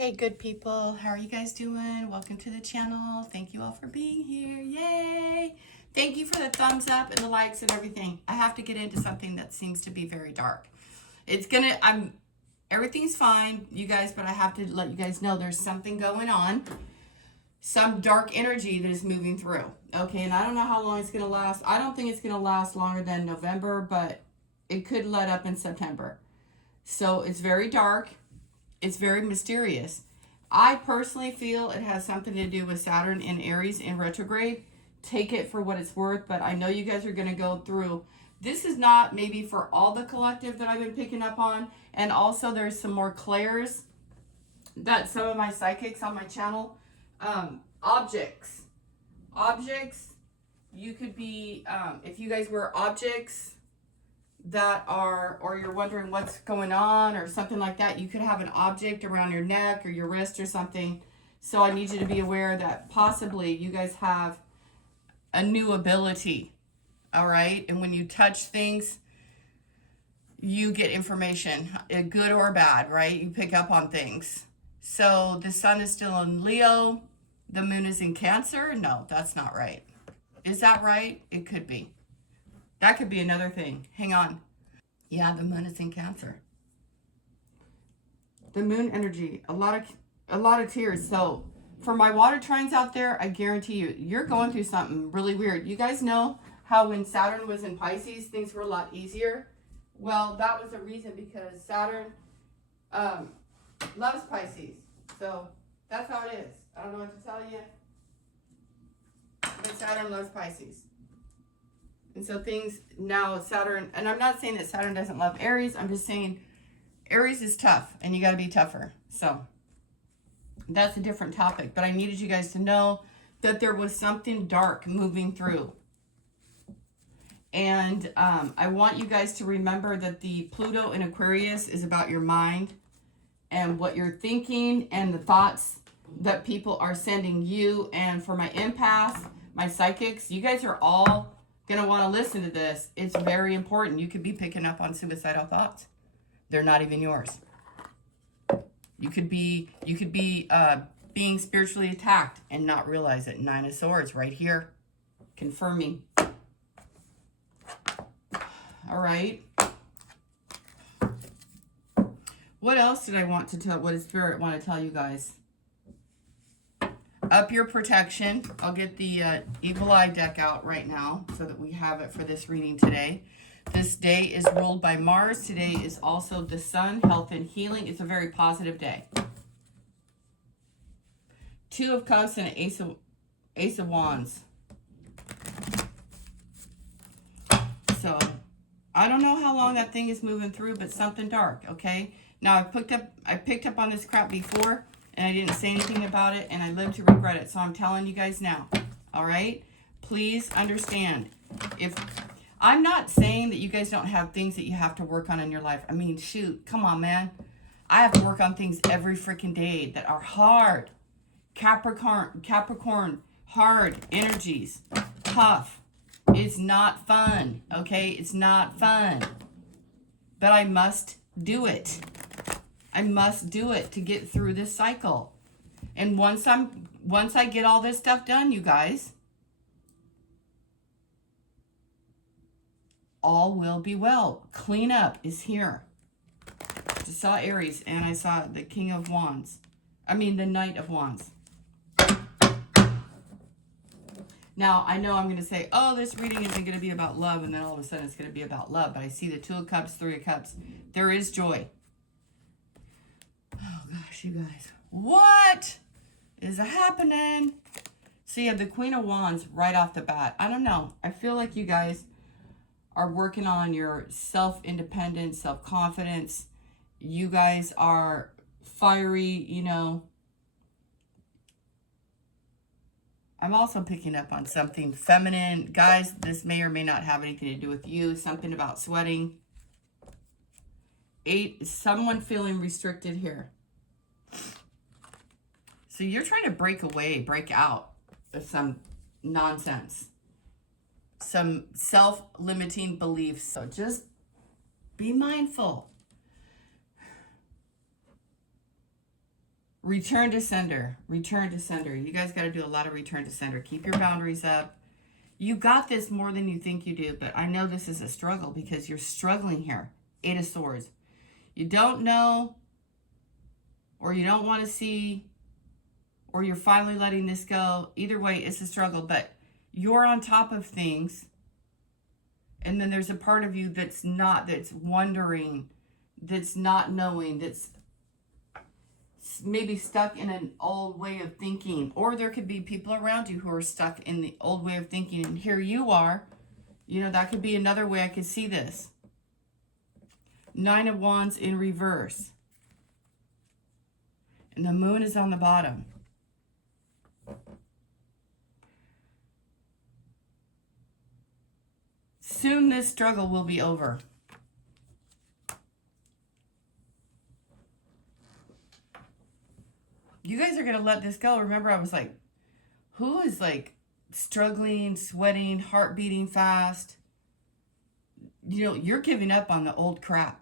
Hey, good people. How are you guys doing? Welcome to the channel. Thank you all for being here. Yay! Thank you for the thumbs up and the likes and everything. I have to get into something that seems to be very dark. Everything's fine, you guys, but I have to let you guys know there's something going on. Some dark energy that is moving through. Okay, and I don't know how long it's going to last. I don't think it's going to last longer than November, but it could let up in September. So it's very dark. It's very mysterious. I personally feel it has something to do with Saturn in Aries in retrograde. Take it for what it's worth, but I know you guys are going to go through. This is not maybe for all the collective that I've been picking up on. And also there's some more clairs that some of my psychics on my channel. Objects. You could be, if you guys were objects that are, or you're wondering what's going on or something like that, you could have an object around your neck or your wrist or something. So I need you to be aware that possibly you guys have a new ability. All right. And when you touch things, you get information, good or bad, right? You pick up on things. So the sun is still in Leo. The moon is in Cancer. No, that's not right. Is that right? It could be. That could be another thing. Hang on. Yeah, the moon is in Cancer. The moon energy, a lot of tears. So for my water trines out there, I guarantee you, you're going through something really weird. You guys know how when Saturn was in Pisces, things were a lot easier. Well, that was the reason, because Saturn loves Pisces. So that's how it is. I don't know what to tell you, but Saturn loves Pisces. And so things now, Saturn, and I'm not saying that Saturn doesn't love Aries. I'm just saying Aries is tough and you got to be tougher. So that's a different topic. But I needed you guys to know that there was something dark moving through. And I want you guys to remember that the Pluto in Aquarius is about your mind and what you're thinking and the thoughts that people are sending you. And for my empaths, my psychics, you guys are all going to want to listen to this. It's very important. You could be picking up on suicidal thoughts. They're not even yours. You could be being spiritually attacked and not realize it. 9 of Swords right here, confirming. All right. What else did I want to tell? What does Spirit want to tell you guys? Up your protection. I'll get the Evil Eye deck out right now so that we have it for this reading today. This day is ruled by Mars. Today is also the Sun, health and healing. It's a very positive day. 2 of Cups and Ace of Wands. So I don't know how long that thing is moving through, but something dark, okay? Now I picked up on this crap before and I didn't say anything about it, and I live to regret it. So I'm telling you guys now, all right? Please understand. If I'm not saying that you guys don't have things that you have to work on in your life. I mean, shoot, come on, man. I have to work on things every freaking day that are hard. Capricorn, hard energies, tough. It's not fun, okay? It's not fun. But I must do it. I must do it to get through this cycle. And once I get all this stuff done, you guys, all will be well. Cleanup is here. I saw Aries and I saw the King of Wands. I mean the Knight of Wands. Now, I know I'm going to say, oh, this reading isn't going to be about love, and then all of a sudden it's going to be about love. But I see the 2 of Cups, 3 of Cups. There is joy. Oh, gosh, you guys. What is happening? So you have the Queen of Wands right off the bat. I don't know. I feel like you guys are working on your self-independence, self-confidence. You guys are fiery, you know. I'm also picking up on something feminine. Guys, this may or may not have anything to do with you. Something about sweating. 8, someone feeling restricted here. So you're trying to break out of some nonsense. Some self-limiting beliefs. So just be mindful. Return to sender. Return to sender. You guys got to do a lot of return to sender. Keep your boundaries up. You got this more than you think you do, but I know this is a struggle because you're struggling here. 8 of Swords. You don't know, or you don't want to see, or you're finally letting this go. Either way, it's a struggle, but you're on top of things. And then there's a part of you that's not, that's wondering, that's not knowing, that's maybe stuck in an old way of thinking. Or there could be people around you who are stuck in the old way of thinking. And here you are. You know, that could be another way I could see this. 9 of Wands in reverse. And the moon is on the bottom. Soon this struggle will be over. You guys are going to let this go. Remember, I was like, who is like struggling, sweating, heart beating fast? You know, you're giving up on the old crap.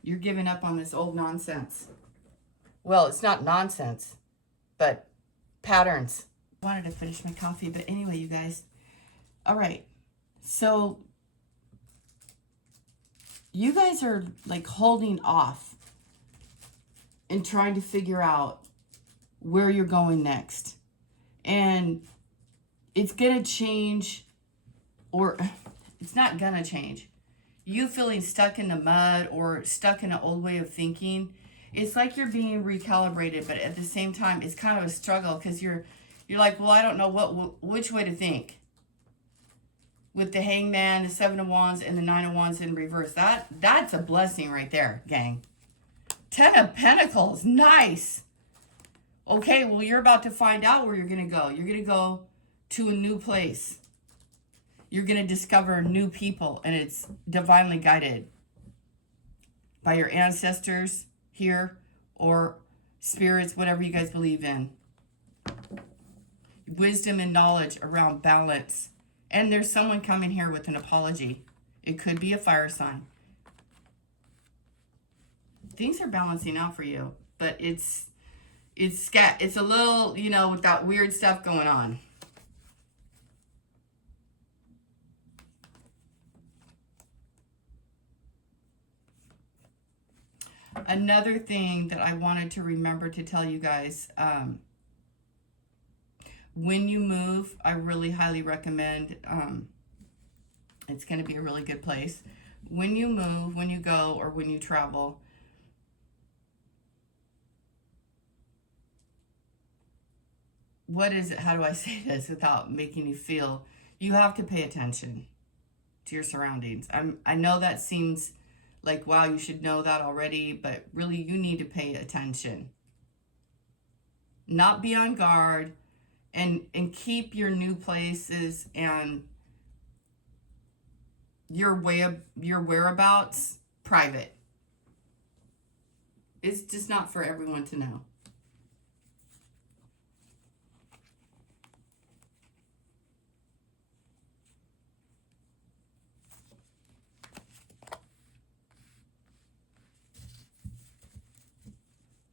You're giving up on this old nonsense. Well, it's not nonsense, but patterns. I wanted to finish my coffee, but anyway, you guys. All right. So you guys are like holding off and trying to figure out where you're going next. And it's going to change, or it's not going to change. You feeling stuck in the mud or stuck in an old way of thinking, it's like you're being recalibrated, but at the same time, it's kind of a struggle because you're like, well, I don't know which way to think. With the Hangman, the 7 of Wands, and the 9 of Wands in reverse. That's a blessing right there, gang. 10 of Pentacles, nice. Okay, well, you're about to find out where you're going to go. You're going to go to a new place. You're going to discover new people, and it's divinely guided by your ancestors here or spirits, whatever you guys believe in. Wisdom and knowledge around balance. And there's someone coming here with an apology. It could be a fire sign. Things are balancing out for you, but it's a little, you know, with that weird stuff going on. Another thing that I wanted to remember to tell you guys, when you move, I really highly recommend, it's going to be a really good place. When you move, when you go, or when you travel, what is it? How do I say this without making you feel? You have to pay attention to your surroundings. I know that seems like, wow, you should know that already, but really you need to pay attention. Not be on guard, and keep your new places and your whereabouts private. It's just not for everyone to know.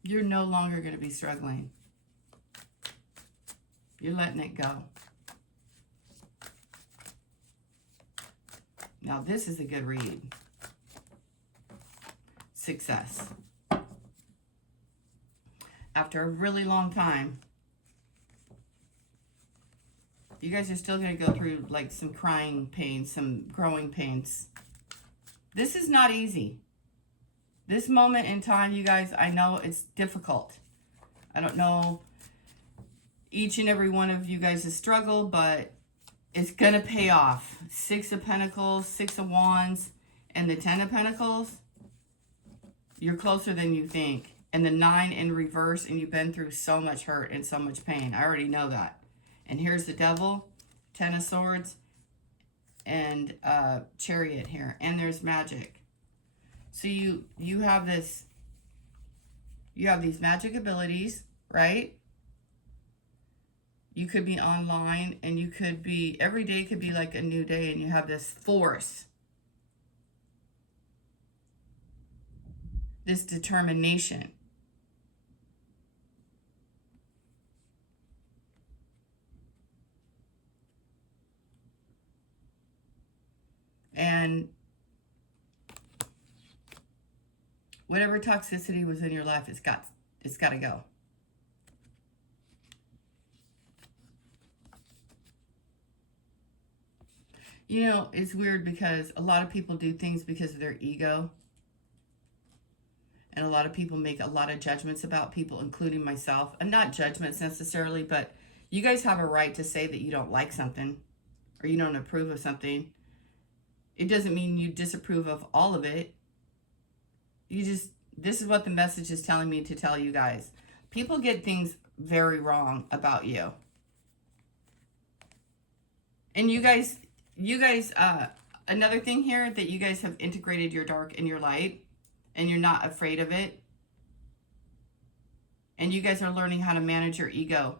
You're no longer going to be struggling. You're letting it go. Now, this is a good read. Success. After a really long time, you guys are still going to go through like some crying pains, some growing pains. This is not easy. This moment in time, you guys, I know it's difficult. I don't know each and every one of you guys' struggle, but it's going to pay off. 6 of Pentacles, 6 of Wands, and the 10 of Pentacles. You're closer than you think. And the 9 in reverse, and you've been through so much hurt and so much pain. I already know that. And here's the Devil, 10 of Swords, and Chariot here. And there's Magic. So you have this, you have these magic abilities, right? You could be online, and you could be, every day could be like a new day, and you have this force, this determination. And whatever toxicity was in your life, it's got to go. You know, it's weird because a lot of people do things because of their ego. And a lot of people make a lot of judgments about people, including myself. And not judgments necessarily, but you guys have a right to say that you don't like something or you don't approve of something. It doesn't mean you disapprove of all of it. This is what the message is telling me to tell you guys. People get things very wrong about you. And you guys, another thing here, that you guys have integrated your dark and your light, and you're not afraid of it. And you guys are learning how to manage your ego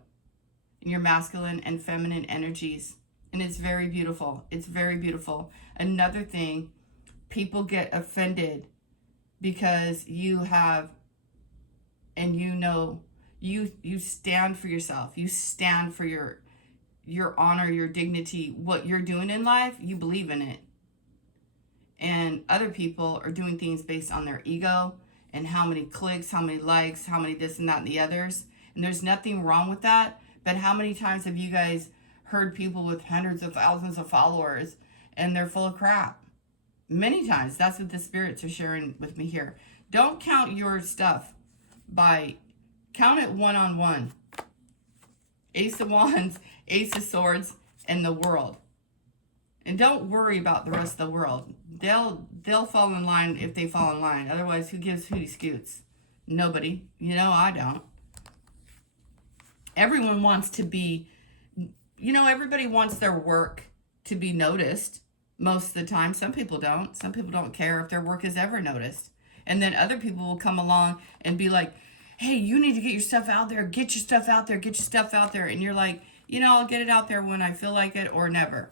and your masculine and feminine energies. And it's very beautiful. It's very beautiful. Another thing, people get offended because you have, and you know, you stand for yourself. You stand for your honor, your dignity, what you're doing in life, you believe in it. And other people are doing things based on their ego and how many clicks, how many likes, how many this and that and the others. And there's nothing wrong with that. But how many times have you guys heard people with hundreds of thousands of followers and they're full of crap? Many times. That's what the spirits are sharing with me here. Don't count your stuff count it one-on-one. Ace of Wands, Ace of Swords, and the World. And don't worry about the rest of the world. They'll fall in line if they fall in line. Otherwise, who gives hootie scoots? Nobody. You know, I don't. Everyone wants to be, everybody wants their work to be noticed most of the time. Some people don't. Some people don't care if their work is ever noticed. And then other people will come along and be like, hey, you need to get your stuff out there. Get your stuff out there. Get your stuff out there. And you're like, I'll get it out there when I feel like it or never.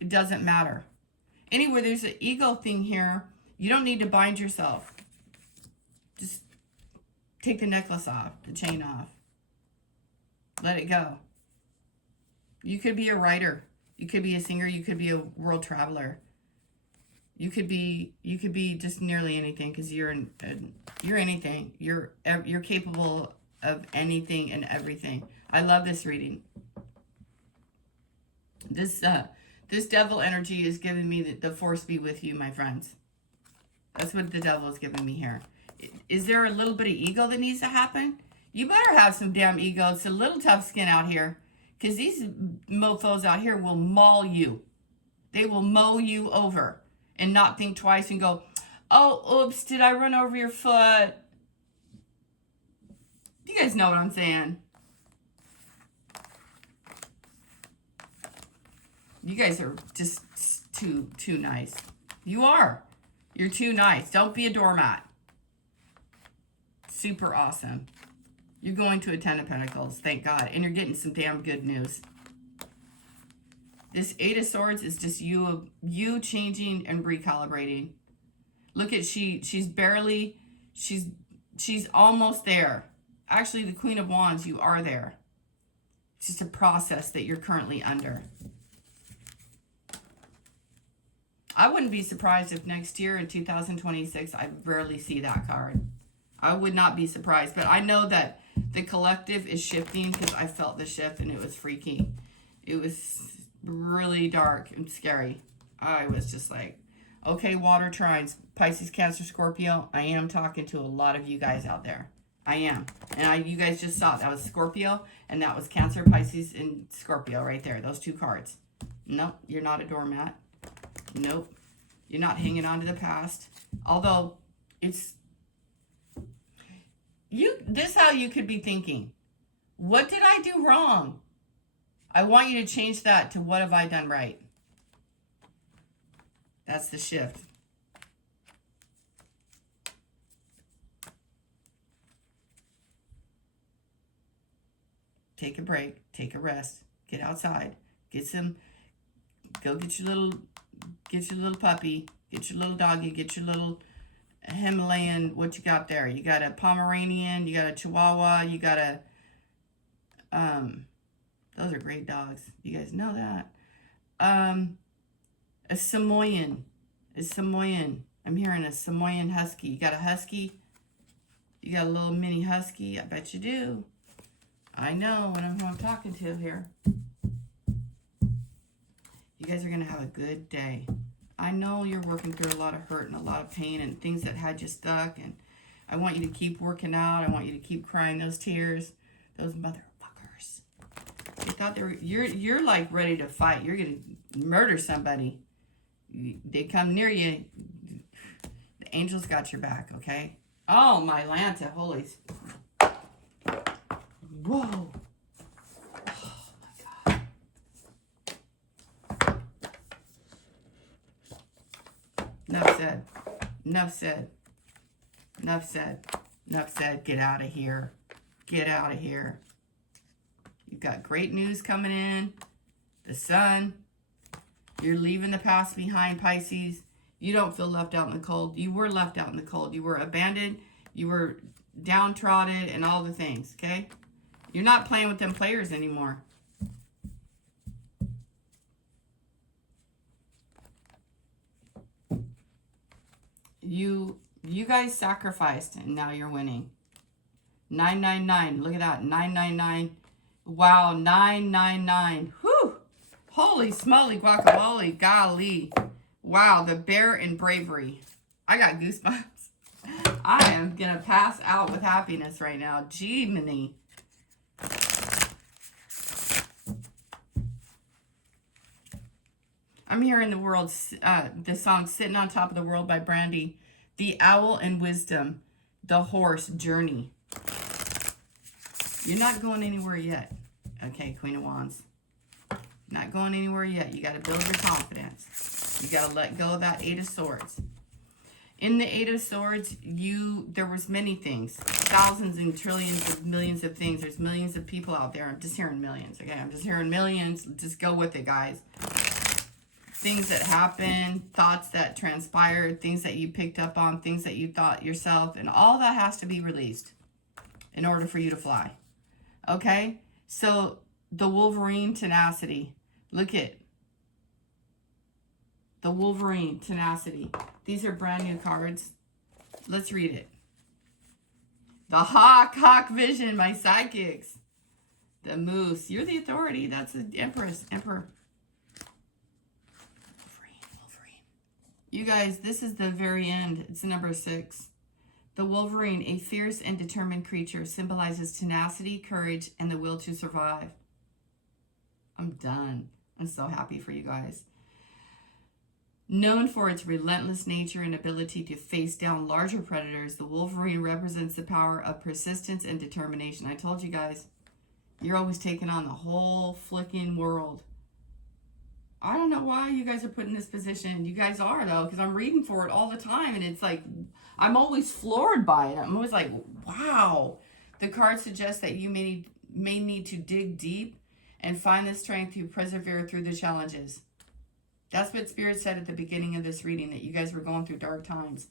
It doesn't matter. Anyway, there's an ego thing here. You don't need to bind yourself. Just take the necklace off, the chain off. Let it go. You could be a writer. You could be a singer. You could be a world traveler. You could be just nearly anything, because you're anything. You're capable of anything and everything. I love this reading. This devil energy is giving me the force be with you, my friends. That's what the devil is giving me here. Is there a little bit of ego that needs to happen? You better have some damn ego. It's a little tough skin out here. Because these mofos out here will maul you. They will mow you over. And not think twice and go, oh, oops, did I run over your foot? You guys know what I'm saying. You guys are just too nice. You are. You're too nice. Don't be a doormat. Super awesome. You're going to a 10 of Pentacles, thank God. And you're getting some damn good news. This 8 of Swords is just you changing and recalibrating. Look at she's almost there. Actually, the Queen of Wands, you are there. It's just a process that you're currently under. I wouldn't be surprised if next year in 2026, I rarely see that card. I would not be surprised. But I know that the collective is shifting, because I felt the shift and it was freaky. It was really dark and scary. I was just like, okay, water trines, Pisces, Cancer, Scorpio. I am talking to a lot of you guys out there. I am. And you guys just saw it. That was Scorpio, and that was Cancer, Pisces, and Scorpio right there. Those two cards. Nope, you're not a doormat. Nope. You're not hanging on to the past. Although, this is how you could be thinking. What did I do wrong? I want you to change that to what have I done right? That's the shift. Take a break. Take a rest. Get outside. Go get your little puppy. Get your little doggy. Get your little Himalayan. What you got there? You got a Pomeranian. You got a Chihuahua. You got a those are great dogs. You guys know that. A A Samoyed. A Samoyed. I'm hearing a Samoyed husky. You got a husky? You got a little mini husky? I bet you do. I know what I'm talking to here. You guys are going to have a good day. I know you're working through a lot of hurt and a lot of pain and things that had you stuck. And I want you to keep working out. I want you to keep crying those tears. Those motherfuckers. They thought they were, you're like ready to fight. You're going to murder somebody. They come near you. The angels got your back, okay? Oh, my Lanta. Holy. Whoa. Enough said. Enough said. Enough said. Enough said. Get out of here. Get out of here. You've got great news coming in. The sun. You're leaving the past behind, Pisces. You don't feel left out in the cold. You were left out in the cold. You were abandoned. You were downtrodden and all the things, okay? You're not playing with them players anymore. You guys sacrificed, and now you're winning. 999. Look at that. 999. Wow, 999. Whew. Holy smoly guacamole. Golly. Wow, the bear in bravery. I got goosebumps. I am going to pass out with happiness right now. Gee-mini. I'm hearing the song Sitting on Top of the World by Brandy. The Owl and Wisdom. The Horse Journey. You're not going anywhere yet. Okay, Queen of Wands. Not going anywhere yet. You got to build your confidence. You got to let go of that Eight of Swords. In the Eight of Swords, there was many things. Thousands and trillions of millions of things. There's millions of people out there. I'm just hearing millions. Okay, I'm just hearing millions. Just go with it, guys. Things that happened, thoughts that transpired, things that you picked up on, things that you thought yourself, and all that has to be released in order for you to fly. Okay? So, the Wolverine tenacity. Look at the Wolverine tenacity. These are brand new cards. Let's read it. The Hawk Vision, my psychics. The Moose. You're the authority. That's the Emperor. You guys, this is the very end. It's number 6. The Wolverine, a fierce and determined creature, symbolizes tenacity, courage, and the will to survive. I'm done. I'm so happy for you guys. Known for its relentless nature and ability to face down larger predators, the Wolverine represents the power of persistence and determination. I told you guys, you're always taking on the whole flicking world. I don't know why you guys are put in this position. You guys are, though, because I'm reading for it all the time, and it's like, I'm always floored by it. I'm always like, wow. The card suggests that you may need to dig deep and find the strength to persevere through the challenges. That's what Spirit said at the beginning of this reading, that you guys were going through dark times.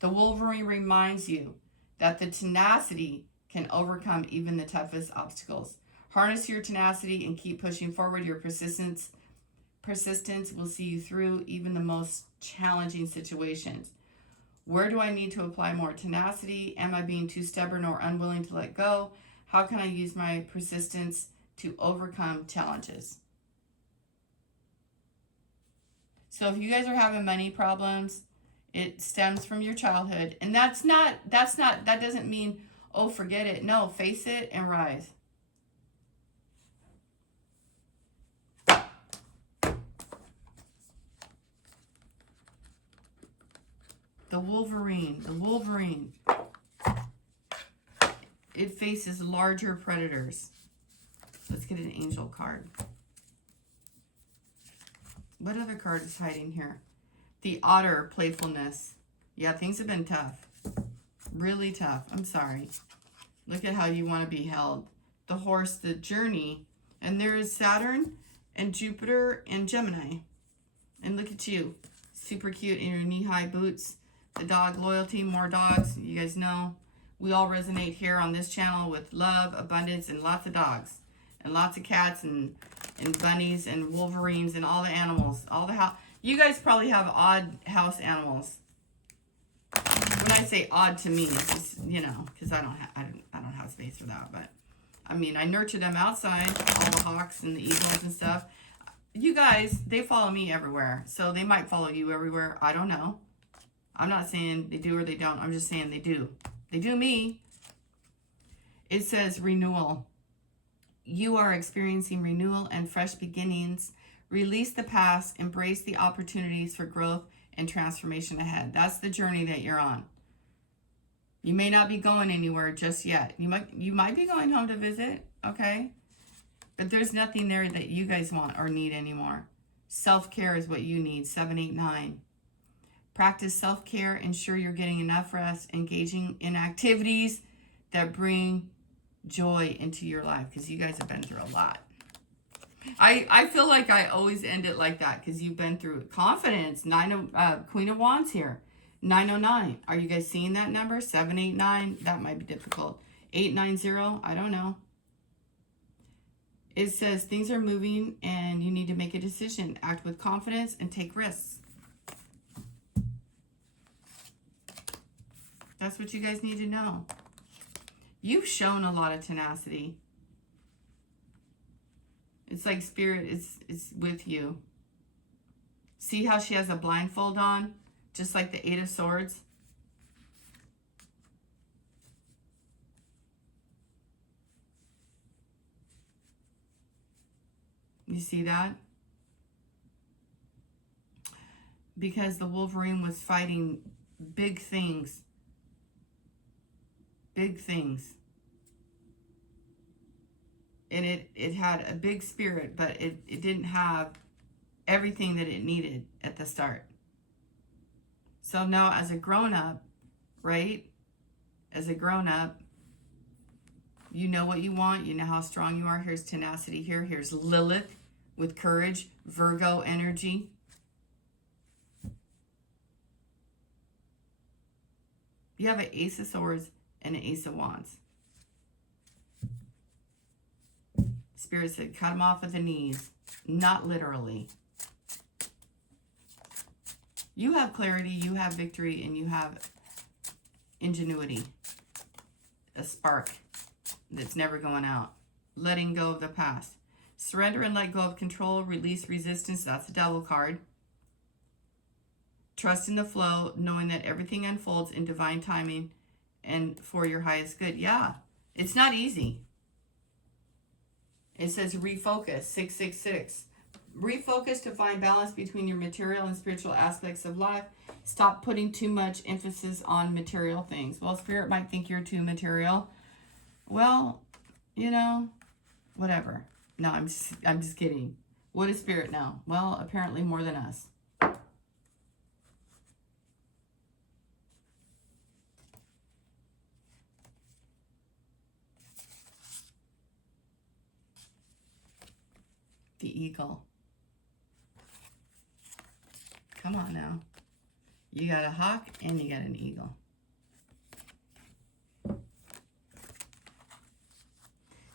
The Wolverine reminds you that the tenacity can overcome even the toughest obstacles. Harness your tenacity and keep pushing forward. Your persistence will see you through even the most challenging situations. Where do I need to apply more tenacity? Am I being too stubborn or unwilling to let go? How can I use my persistence to overcome challenges? So if you guys are having money problems, it stems from your childhood. And that doesn't mean, oh, forget it. No, face it and rise. The Wolverine. It faces larger predators. Let's get an angel card. What other card is hiding here? The Otter, playfulness. Yeah, things have been tough. Really tough. I'm sorry. Look at how you want to be held. The Horse, the Journey. And there is Saturn and Jupiter and Gemini. And look at you. Super cute in your knee-high boots. The dog loyalty, more dogs. You guys know we all resonate here on this channel with love, abundance, and lots of dogs. And lots of cats and bunnies and wolverines and all the animals. You guys probably have odd house animals. When I say odd to me, it's just, you know, because I don't have space for that. But I mean, I nurture them outside, all the hawks and the eagles and stuff. You guys, they follow me everywhere, so they might follow you everywhere. I don't know. I'm not saying they do or they don't. I'm just saying they do. They do me. It says renewal. You are experiencing renewal and fresh beginnings. Release the past, embrace the opportunities for growth and transformation ahead. That's the journey that you're on. You may not be going anywhere just yet. You might be going home to visit, okay? But there's nothing there that you guys want or need anymore. Self-care is what you need. 7, 8, 9. Practice self-care. Ensure you're getting enough rest. Engaging in activities that bring joy into your life, because you guys have been through a lot. I feel like I always end it like that because you've been through it. Confidence. Queen of Wands here. 909. Are you guys seeing that number? 789. That might be difficult. 890. I don't know. It says things are moving and you need to make a decision. Act with confidence and take risks. That's what you guys need to know. You've shown a lot of tenacity. It's like Spirit is with you. See how she has a blindfold on? Just like the 8 of Swords. You see that? Because the Wolverine was fighting big things. Big things. And it had a big spirit, but it didn't have everything that it needed at the start. So now as a grown-up, right? As a grown-up, you know what you want. You know how strong you are. Here's tenacity here. Here's Lilith with courage. Virgo energy. You have an Ace of Swords and an Ace of Wands. Spirit said, cut them off at the knees. Not literally. You have clarity, you have victory, and you have ingenuity. A spark that's never going out. Letting go of the past. Surrender and let go of control. Release resistance. That's the Devil card. Trust in the flow, knowing that everything unfolds in divine timing and for your highest good. Yeah, it's not easy. It says refocus, 666. Refocus to find balance between your material and spiritual aspects of life. Stop putting too much emphasis on material things. Well, Spirit might think you're too material. Well, you know, whatever. No, I'm just kidding. What does Spirit know? Well, apparently more than us. The eagle. Come on now. You got a hawk and you got an eagle.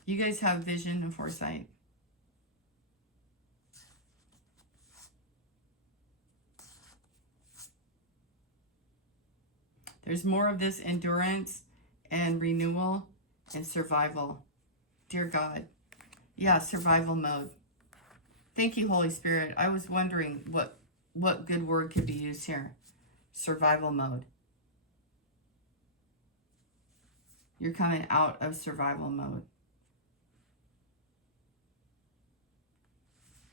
You guys have vision and foresight. There's more of this endurance and renewal and survival. Dear God. Yeah, survival mode. Thank you, Holy Spirit. I was wondering what good word could be used here. Survival mode. You're coming out of survival mode.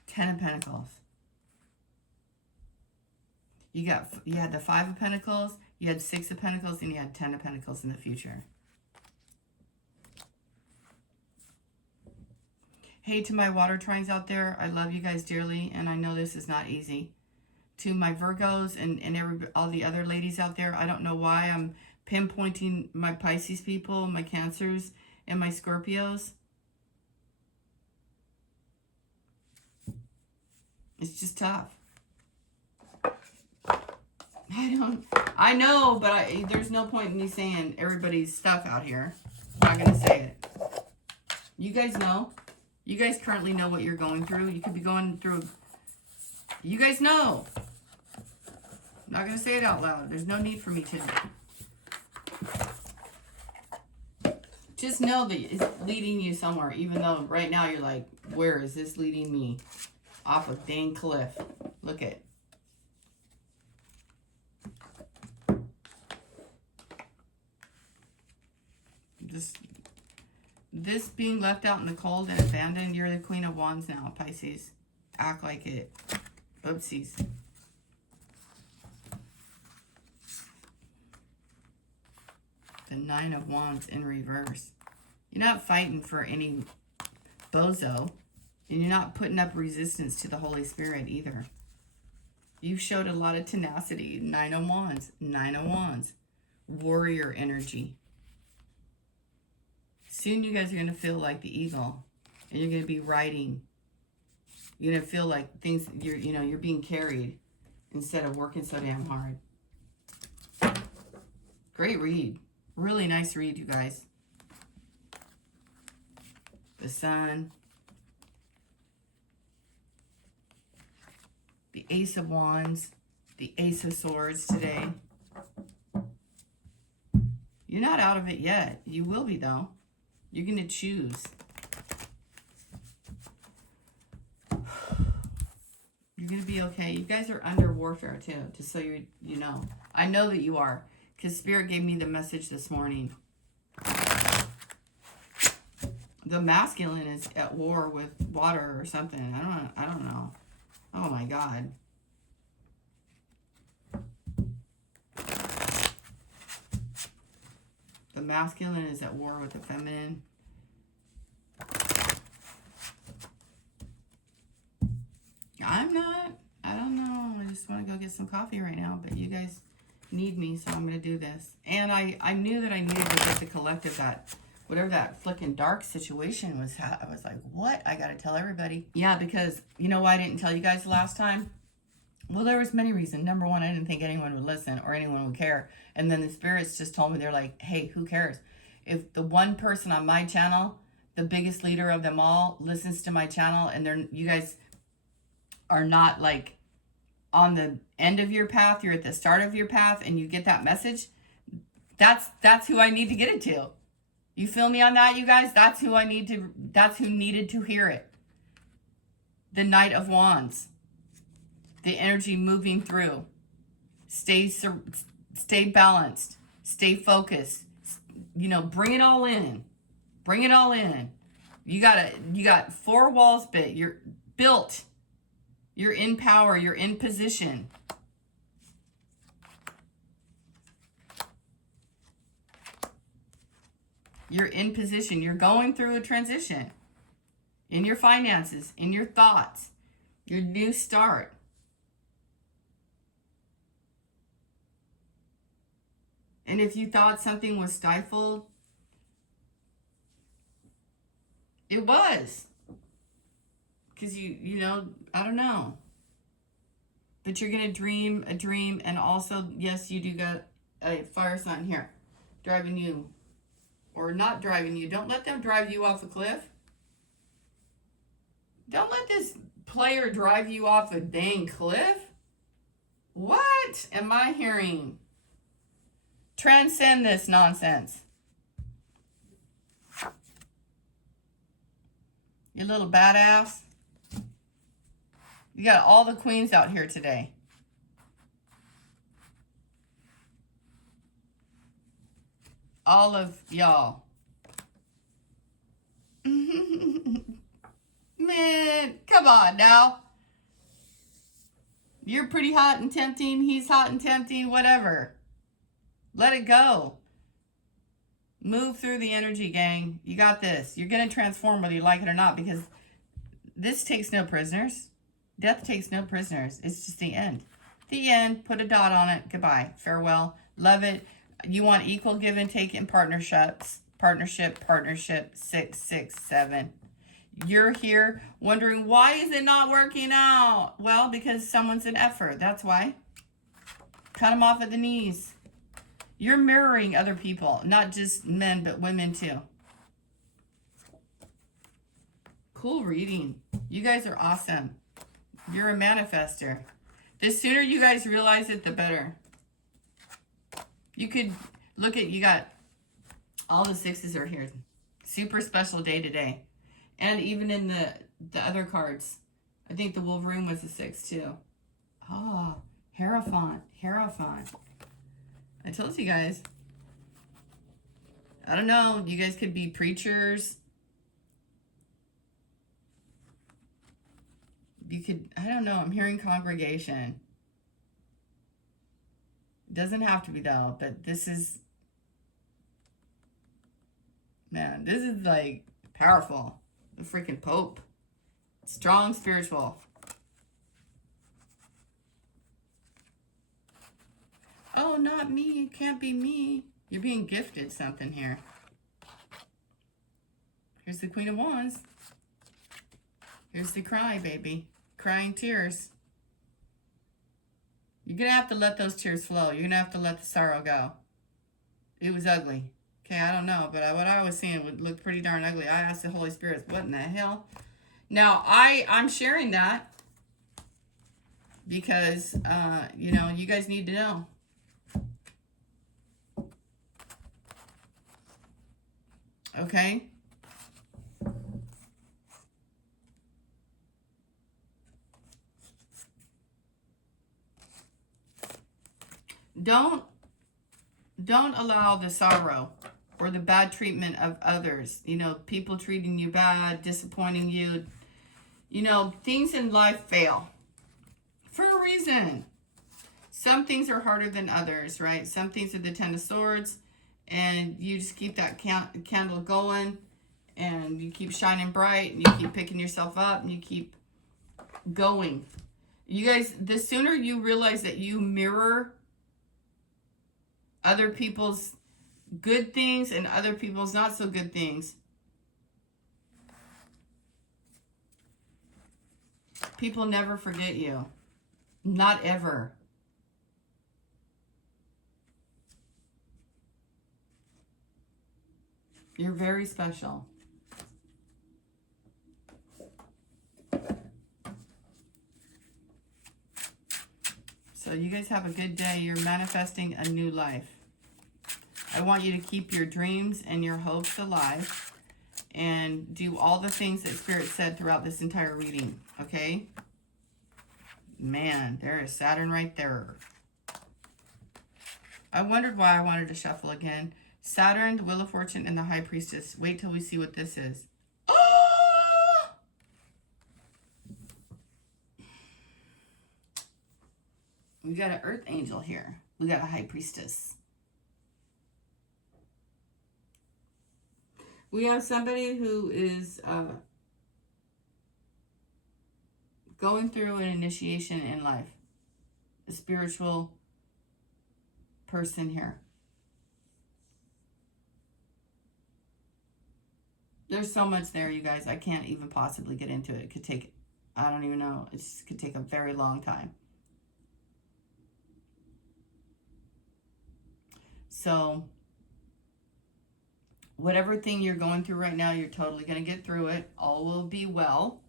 10 of Pentacles. You had the 5 of Pentacles, you had 6 of Pentacles, and you had 10 of Pentacles in the future. Hey, to my water trines out there, I love you guys dearly, and I know this is not easy. To my Virgos and all the other ladies out there, I don't know why I'm pinpointing my Pisces people, my Cancers, and my Scorpios. It's just tough. I know, but there's no point in me saying everybody's stuff out here. I'm not going to say it. You guys know. You guys currently know what you're going through. You could be going through... You guys know. not going to say it out loud. There's no need for me to. Just know that it's leading you somewhere, even though right now you're like, where is this leading me? Off a dang cliff. Look at. This being left out in the cold and abandoned, you're the Queen of Wands now, Pisces. Act like it. Oopsies. The Nine of Wands in reverse. You're not fighting for any bozo. And you're not putting up resistance to the Holy Spirit either. You've showed a lot of tenacity. Nine of Wands. Nine of Wands. Warrior energy. Soon you guys are going to feel like the eagle. And you're going to be riding. You're going to feel like things, you're being carried instead of working so damn hard. Great read. Really nice read, you guys. The Sun. The Ace of Wands. The Ace of Swords today. You're not out of it yet. You will be, though. You're going to choose. You're going to be okay. You guys are under warfare, too, just so you know. I know that you are, because Spirit gave me the message this morning. The masculine is at war with water or something. I don't know. Oh, my God. The masculine is at war with the feminine. I'm not. I don't know. I just want to go get some coffee right now. But you guys need me, so I'm going to do this. And I knew that I needed to get the collective that, whatever that flicking dark situation was, I was like, what? I got to tell everybody. Yeah, because you know why I didn't tell you guys last time? Well, there was many reasons. Number one, I didn't think anyone would listen or anyone would care. And then the spirits just told me, they're like, hey, who cares? If the one person on my channel, the biggest leader of them all, listens to my channel, and you guys are not like on the end of your path, you're at the start of your path, and you get that message, that's who I need to get it to. You feel me on that, you guys? That's who needed to hear it. The Knight of Wands. The energy moving through. Stay balanced. Stay focused. Bring it all in. Bring it all in. You got 4 walls bit. You're built. You're in power. You're in position. You're in position. You're going through a transition. In your finances, in your thoughts. Your new start. And if you thought something was stifled, it was. Because I don't know. But you're going to dream a dream. And also, yes, you do got a fire sign here. Driving you. Or not driving you. Don't let them drive you off a cliff. Don't let this player drive you off a dang cliff. What am I hearing? Transcend this nonsense. You little badass. You got all the queens out here today. All of y'all. Man, come on now. You're pretty hot and tempting. He's hot and tempting. Whatever. Let it go. Move through the energy, gang. You got this. You're going to transform whether you like it or not, because this takes no prisoners. Death takes no prisoners. It's just the end. The end. Put a dot on it. Goodbye. Farewell. Love it. You want equal give and take in partnerships. Partnership. 6, 6, 7. You're here wondering, why is it not working out? Well, because someone's an effort. That's why. Cut them off at the knees. You're mirroring other people, not just men, but women too. Cool reading. You guys are awesome. You're a manifester. The sooner you guys realize it, the better. You could look at, you got all the sixes are here. Super special day today. And even in the other cards, I think the Wolverine was a 6 too. Oh, Hierophant. Hierophant. I told you guys. I don't know. You guys could be preachers. You could, I don't know. I'm hearing congregation. It doesn't have to be though, but this is, man, this is like powerful. The freaking Pope. Strong spiritual. Oh, not me. It can't be me. You're being gifted something here. Here's the Queen of Wands. Here's the cry, baby. Crying tears. You're going to have to let those tears flow. You're going to have to let the sorrow go. It was ugly. Okay, I don't know, but what I was seeing would look pretty darn ugly. I asked the Holy Spirit, what in the hell? Now, I'm sharing that because, you know, you guys need to know. Okay? Don't allow the sorrow or the bad treatment of others, you know, people treating you bad, disappointing you, you know, things in life fail for a reason. Some things are harder than others, right? Some things are the Ten of Swords, and you just keep that candle going, and you keep shining bright, and you keep picking yourself up, and you keep going. You guys, the sooner you realize that you mirror other people's good things and other people's not so good things, people never forget you. Not ever. You're very special. So you guys have a good day. You're manifesting a new life. I want you to keep your dreams and your hopes alive and do all the things that Spirit said throughout this entire reading, okay? Man, there is Saturn right there. I wondered why I wanted to shuffle again. Saturn, the Wheel of Fortune, and the High Priestess. Wait till we see what this is. Oh! We got an Earth Angel here. We got a High Priestess. We have somebody who is going through an initiation in life. A spiritual person here. There's so much there, you guys. I can't even possibly get into it. It could take, I don't even know. It could take a very long time. So, whatever thing you're going through right now, you're totally going to get through it. All will be well.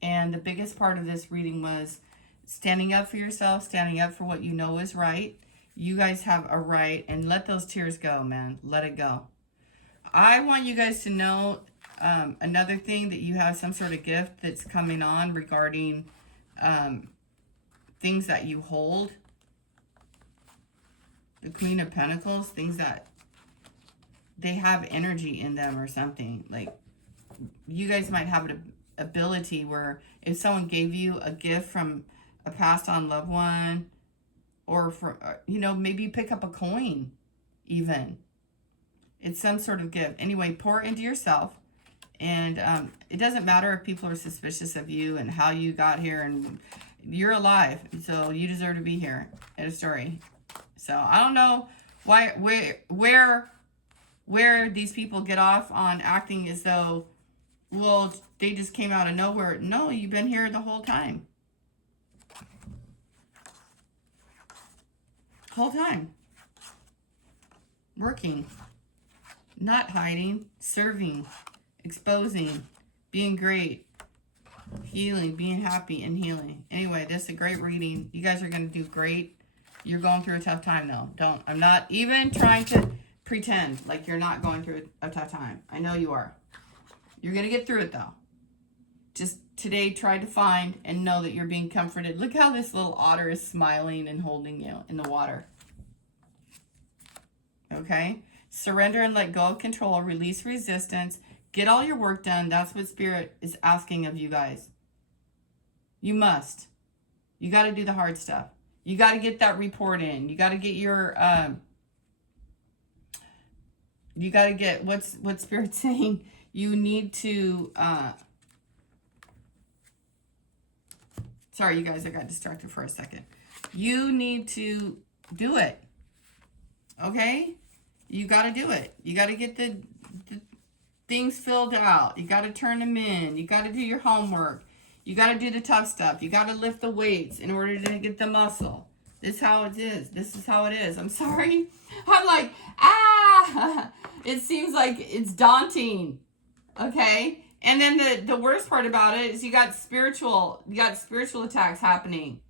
And the biggest part of this reading was standing up for yourself, standing up for what you know is right. You guys have a right, and let those tears go, man. Let it go. I want you guys to know another thing, that you have some sort of gift that's coming on regarding things that you hold. The Queen of Pentacles, things that they have energy in them or something. Like, you guys might have an ability where if someone gave you a gift from a passed on loved one, or for, you know, maybe you pick up a coin even. It's some sort of gift. Anyway, pour into yourself. And it doesn't matter if people are suspicious of you and how you got here, and you're alive. So you deserve to be here at a story. So I don't know where these people get off on acting as though, well, they just came out of nowhere. No, you've been here the whole time. Whole time. Working. Not hiding. Serving. Exposing. Being great. Healing, being happy and healing. Anyway, this is a great reading. You guys are going to do great. You're going through a tough time though. I'm not even trying to pretend like you're not going through a tough time. I know you are. You're going to get through it though. Just today, try to find and know that you're being comforted. Look how this little otter is smiling and holding you in the water. Okay? Surrender and let go of control. Release resistance. Get all your work done. That's what Spirit is asking of you guys. You must. You got to do the hard stuff. You got to get that report in. You got to get your, you got to get, what's Spirit's saying? You need to, sorry, you guys, I got distracted for a second. You need to do it. Okay? You got to do it. You got to get the things filled out. You got to turn them in. You got to do your homework. You got to do the tough stuff. You got to lift the weights in order to get the muscle. This is how it is. This is how it is. I'm sorry. I'm like, it seems like it's daunting. Okay? And then the worst part about it is you got spiritual attacks happening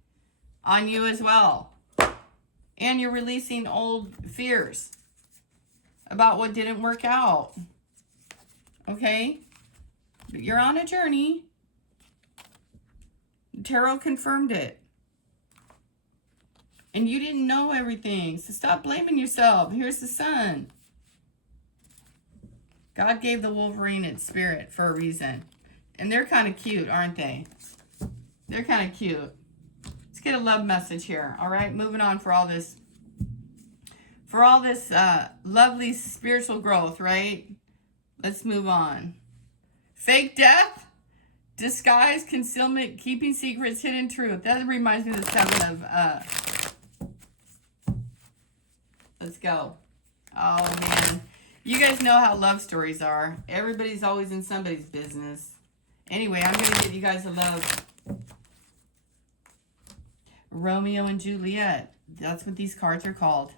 on you as well. And you're releasing old fears about what didn't work out. Okay? But you're on a journey. Tarot confirmed it. And you didn't know everything. So stop blaming yourself. Here's the sun. God gave the Wolverine its spirit for a reason. And they're kind of cute, aren't they? They're kind of cute. Let's get a love message here. All right, moving on for all this. For all this lovely spiritual growth, right? Let's move on. Fake death, disguise, concealment, keeping secrets, hidden truth. That reminds me of the 7 of... let's go. Oh, man. You guys know how love stories are. Everybody's always in somebody's business. Anyway, I'm going to give you guys a love. Romeo and Juliet. That's what these cards are called.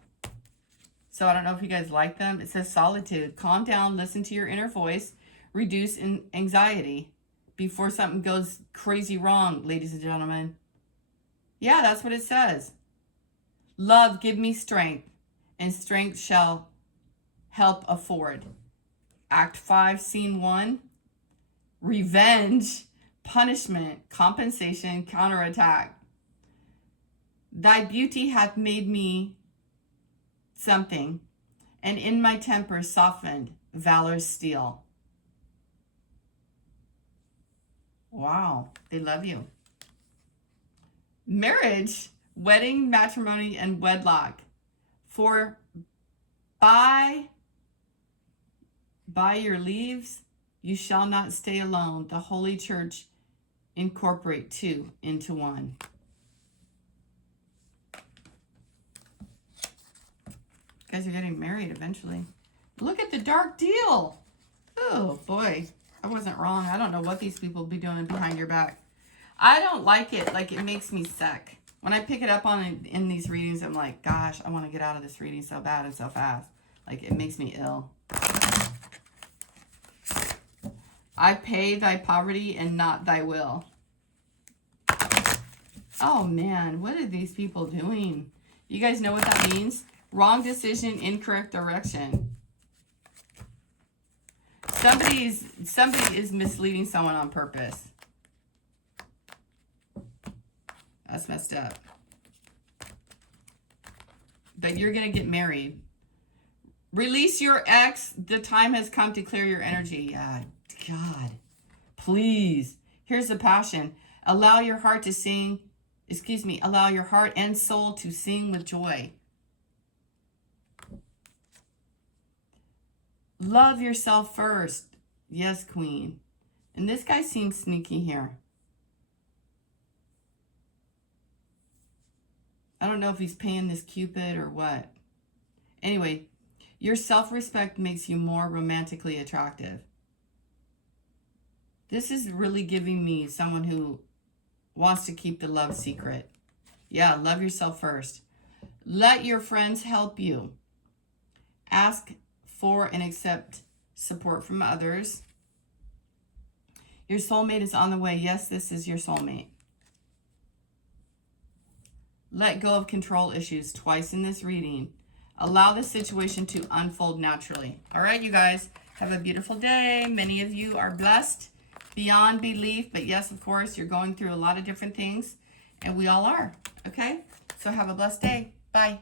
So I don't know if you guys like them. It says solitude. Calm down. Listen to your inner voice. Reduce anxiety before something goes crazy wrong, ladies and gentlemen. Yeah, that's what it says. Love, give me strength, and strength shall help afford. Act 5, Scene 1. Revenge, punishment, compensation, counterattack. Thy beauty hath made me something, and in my temper softened valor's steel. Wow, they love you. Marriage, wedding, matrimony, and wedlock. For by your leaves you shall not stay alone. The Holy Church incorporate 2 into 1. You guys are getting married eventually. Look at the dark deal. Oh boy, I wasn't wrong. I don't know what these people be doing behind your back. I don't like it. Like, it makes me sick. When I pick it up on in these readings, I'm like, gosh, I want to get out of this reading so bad and so fast. Like, it makes me ill. I pay thy poverty and not thy will. Oh man, what are these people doing? You guys know what that means? Wrong decision, incorrect direction. Somebody is misleading someone on purpose. That's messed up. But you're going to get married. Release your ex. The time has come to clear your energy. Yeah, God. Please. Here's the passion. Allow your heart to sing. Allow your heart and soul to sing with joy. Love yourself first. Yes, Queen. And this guy seems sneaky here. I don't know if he's paying this Cupid or what. Anyway, your self-respect makes you more romantically attractive. This is really giving me someone who wants to keep the love secret. Yeah, love yourself first. Let your friends help you. Ask for and accept support from others. Your soulmate is on the way. Yes, this is your soulmate. Let go of control issues twice in this reading. Allow the situation to unfold naturally. All right, you guys, have a beautiful day. Many of you are blessed beyond belief, but yes, of course, you're going through a lot of different things, and we all are, okay? So have a blessed day. Bye.